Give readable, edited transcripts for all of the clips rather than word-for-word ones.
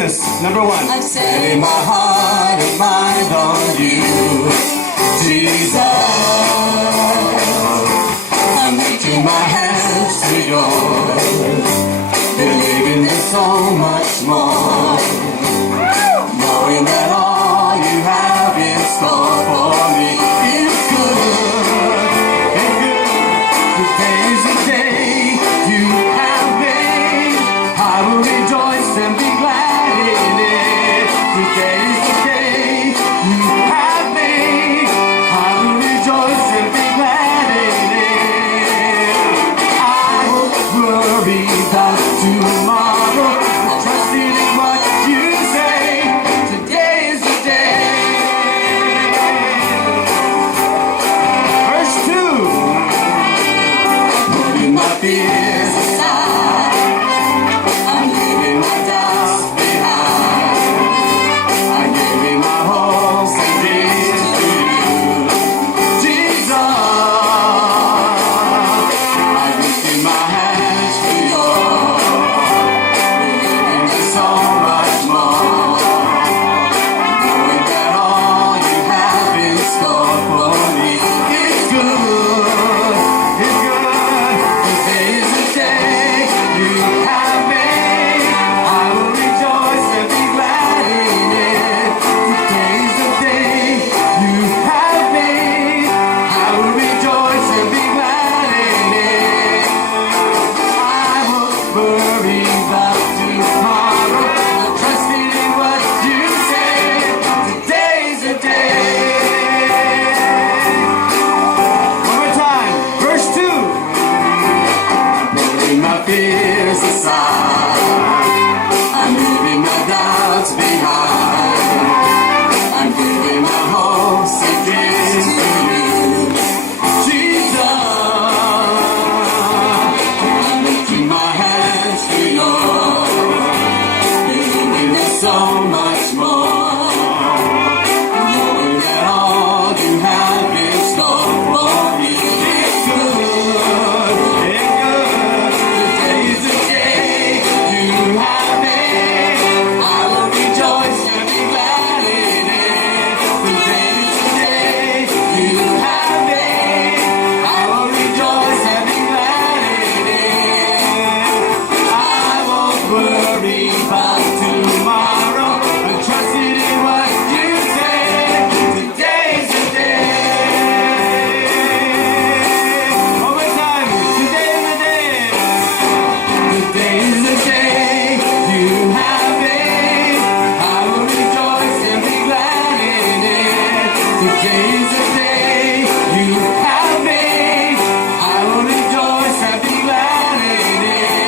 goodness, number one. I'm setting my heart and mind on you, Jesus. I'm reaching my hands to yours, believing there's so much more, knowing that all you have in store for me is good. Today is the day you have made. I will rejoice and be glad in it. Today is the day you have made. I will rejoice and be glad in it. I won't worry about tomorrow, trusting in what you say. Today is the day. Verse 2. Putting my fears aside, I'm leaving my doubts behind. I'm giving my hopes and dreams to you, Jesus. I'm lifting my hands to yours, believing there's so much more, knowing that all you have in store for me is good. It's good. Today is the day you have made. I will rejoice and be glad in it. Today is the day you have made. I will rejoice and be glad in it. I won't worry about tomorrow, but trusting in what you say. Today is the day. One more time, verse 2. Putting my fears aside, I'm leaving my doubts behind. I'm giving my hopes and dreams to you, Jesus. I'm lifting my hands to yours, believing there's so much more, knowing that all you have in store for me is good. It's good. Today is the day you have made. I will rejoice and be glad in it. Today is the day you have made. I will rejoice and be glad in it. I won't worry about tomorrow, but trusting in what you say. Today's the day. One more time. Today's the day. Today is the day you have made. I will rejoice and be glad in it. Today is the day you have made. I will rejoice and be glad in it.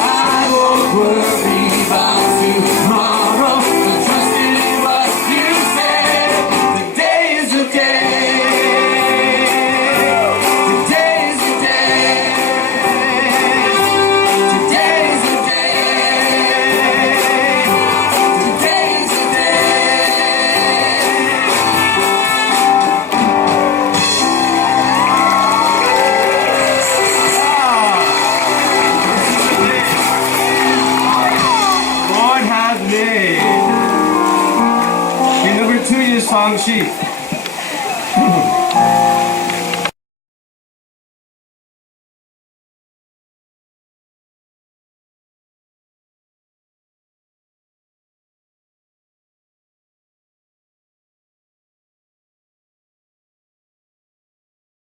I won't worry about tomorrow, but trusting in what you say. Today is the day. Today is the day. Today's the day. Today's the Lord has made. Okay, number 2 is song sheet.